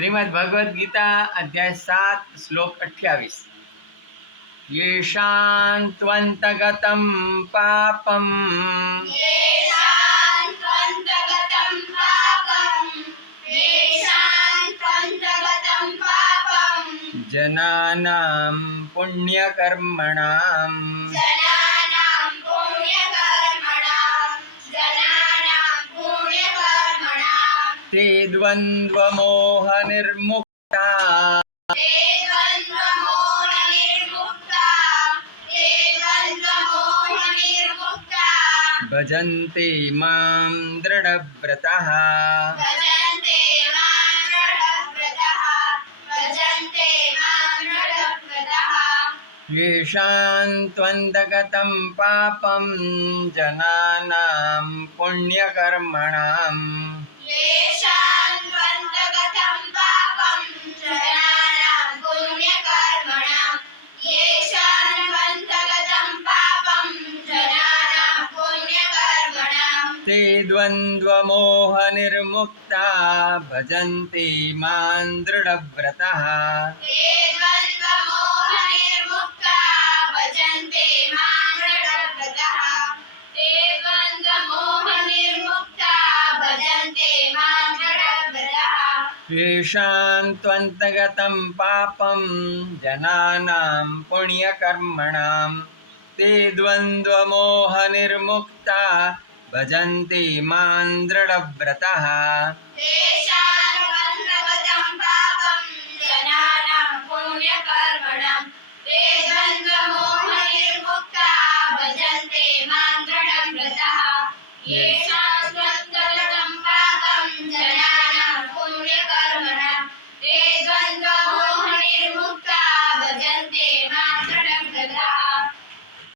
श्रीमद् भगवद गीता अध्याय 7 श्लोक 28। येषां त्वन्तगतं पापं जनानां पुण्यकर्मणां ते द्वन्द्वमोहनिर्मुक्ता भजन्ते मां दृढव्रतः। येषां त्वन्तगतं पापं जनानां पुण्यकर्मणां ते द्वन्द्वमोहनिर्मुक्ता भजन्ते मां दृढव्रतः। येषां त्वन्तगतं पापं जनानां पुण्यकर्मणां ते द्वन्द्वमोहनिर्मुक्ता भजन्ते मां दृढव्रतः।